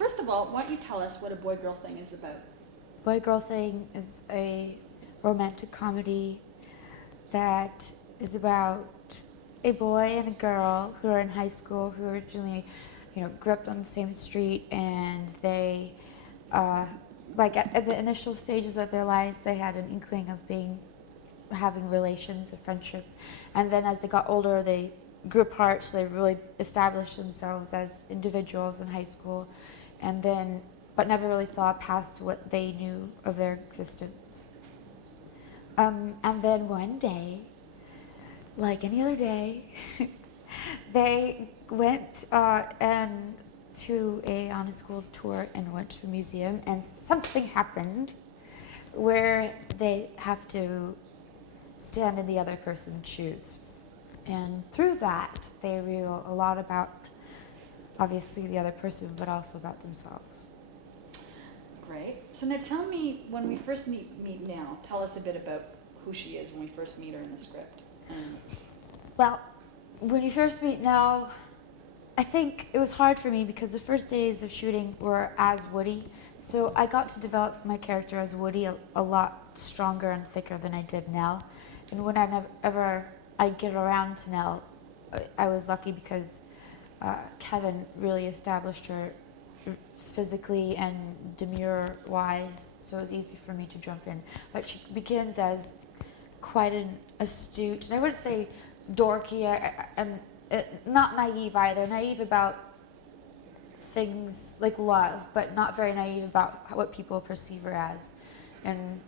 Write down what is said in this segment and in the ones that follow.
first of all, why don't you tell us what a boy-girl thing is about? Boy Girl Thing is a romantic comedy that is about a boy and a girl who are in high school who originally, grew up on the same street, and they, like at the initial stages of their lives, they had an inkling of having relations, a friendship, and then as they got older, they grew apart, so they really established themselves as individuals in high school, and then, but never really saw past what they knew of their existence. And then one day, like any other day, they went on a school's tour and went to a museum, and something happened where they have to stand in the other person's shoes. And through that, they reveal a lot about, obviously, the other person, but also about themselves. Great. So now tell me, when we first meet Nell, tell us a bit about who she is when we first meet her in the script. Well, when you first meet Nell, I think it was hard for me because the first days of shooting were as Woody. So I got to develop my character as Woody a lot stronger and thicker than I did Nell. And when I get around to Nell, I was lucky because Kevin really established her physically and demure-wise, so it was easy for me to jump in. But she begins as quite an astute, and I wouldn't say dorky, and not naive either. Naive about things like love, but not very naive about what people perceive her as. And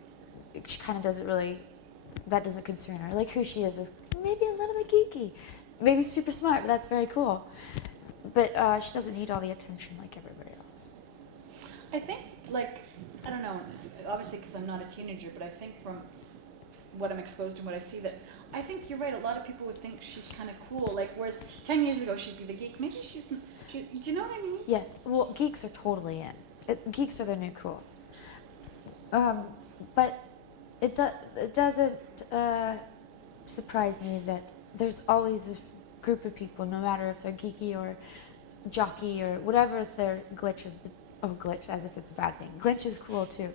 she kind of doesn't really, that doesn't concern her. Like who she is maybe a little bit geeky, maybe super smart, but that's very cool. But she doesn't need all the attention like everybody else. I think, I don't know, obviously because I'm not a teenager, but I think from what I'm exposed to and what I see, that I think you're right. A lot of people would think she's kind of cool. Whereas 10 years ago she'd be the geek. Maybe do you know what I mean? Yes. Well, geeks are totally in. Geeks are the new cool. But it doesn't surprise me that there's always a group of people, no matter if they're geeky or jockey or whatever their glitch is. Glitch, as if it's a bad thing. Glitch is cool too.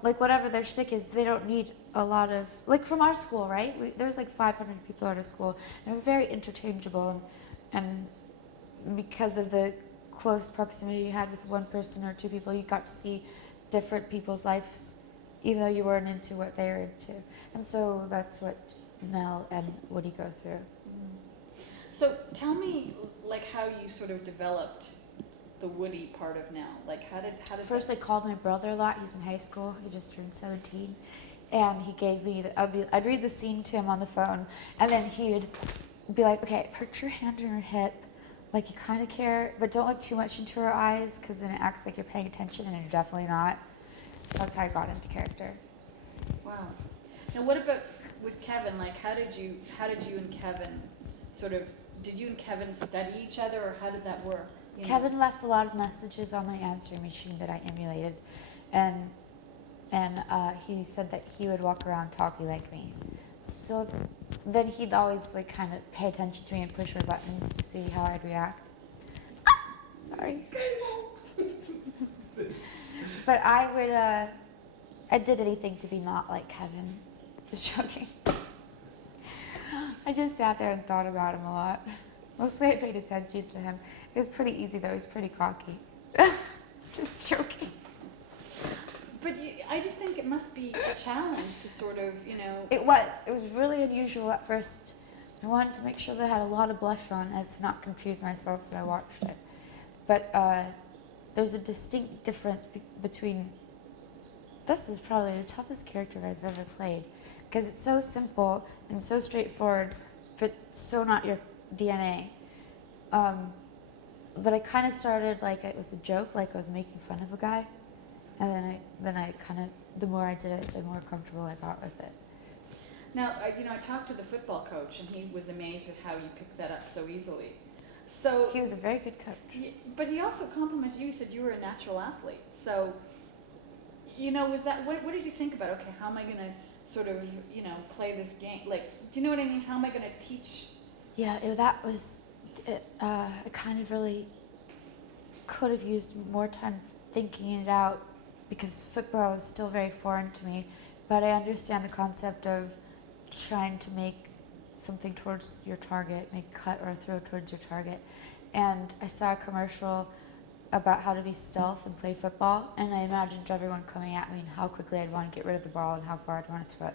Whatever their shtick is, they don't need a lot of, from our school, right? There's 500 people at our school, and we're very interchangeable, and because of the close proximity you had with one person or two people, you got to see different people's lives, even though you weren't into what they were into. And so that's what Nell and Woody go through. So tell me, how you sort of developed the Woody part of Nell. How did First, I called my brother a lot. He's in high school. He just turned 17. And he gave me, I'd read the scene to him on the phone, and then he'd be like, okay, put your hand on her hip, like you kind of care, but don't look too much into her eyes, because then it acts like you're paying attention, and you're definitely not. So that's how I got into character. Wow. Now what about with Kevin? How did you and Kevin did you and Kevin study each other, or how did that work? Kevin left a lot of messages on my answering machine that I emulated, and he said that he would walk around talking like me. So then he'd always kind of pay attention to me and push my buttons to see how I'd react. Sorry. But I did anything to be not like Kevin. Just joking. I just sat there and thought about him a lot. Mostly I paid attention to him. It was pretty easy though, he's pretty cocky. Just joking. But I just think it must be a challenge to sort of, It was really unusual at first. I wanted to make sure that I had a lot of blush on as to not confuse myself when I watched it. But there's a distinct difference between, this is probably the toughest character I've ever played, because it's so simple and so straightforward, but so not your DNA. But I kind of started it was a joke, I was making fun of a guy, and then I kind of, the more I did it, the more comfortable I got with it. Now, I talked to the football coach, and he was amazed at how you picked that up so easily. So he was a very good coach. But he also complimented you. He said you were a natural athlete. So, was that, what did you think about, okay, how am I going to sort of, play this game? Do you know what I mean? How am I going to teach? Yeah, that was, it kind of really could have used more time thinking it out because football is still very foreign to me. But I understand the concept of trying to make something towards your target, make a cut or a throw towards your target. And I saw a commercial about how to be stealth and play football, and I imagined everyone coming at me and how quickly I'd want to get rid of the ball and how far I'd want to throw it.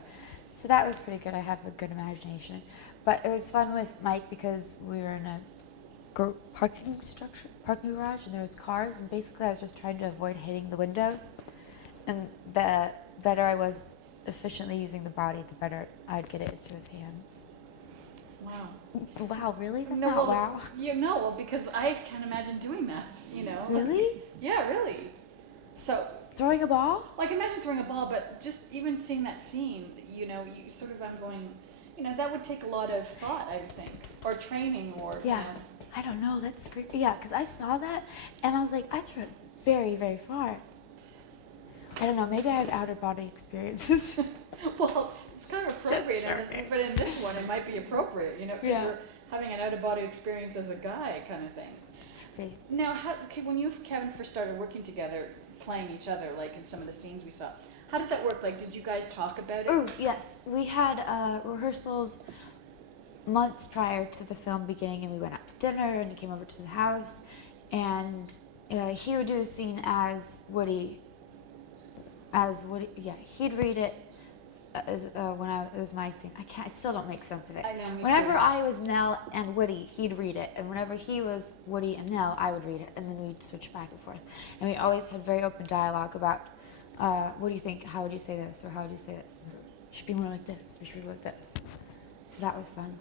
So that was pretty good. I have a good imagination. But it was fun with Mike because we were in a parking garage, and there was cars, and basically I was just trying to avoid hitting the windows. And the better I was efficiently using the body, the better I'd get it into his hands. Wow. Wow, really? That's No, not well, wow. Yeah, no, well, because I can't imagine doing that, you know? Really? Yeah, really. So, Throwing a ball? like, imagine throwing a ball, but just even seeing that scene, you know, you sort of, I'm going, you know, that would take a lot of thought, I would think, or training, or, Yeah. you know. I don't know. That's great. Yeah, because I saw that and I was like, I threw it very, very far. I don't know. Maybe I have outer body experiences. Well, it's kind of appropriate in this, joking. but in this one, it might be appropriate, you know, because Yeah. you're having an out-of-body experience as a guy kind of thing. Great. Now, okay, when you and Kevin first started working together, playing each other, like in some of the scenes we saw, how did that work? Like, did you guys talk about it? Oh, yes. We had rehearsals months prior to the film beginning, and we went out to dinner, and he came over to the house, and he would do a scene as Woody. Yeah, he'd read it when it was my scene. I still don't make sense of it. I know, me Whenever too. I was Nell and Woody, he'd read it, and whenever he was Woody and Nell, I would read it, and then we'd switch back and forth. And we always had very open dialogue about, what do you think? How would you say this? Or how would you say this? It should be more like this. It should be like this. So that was fun.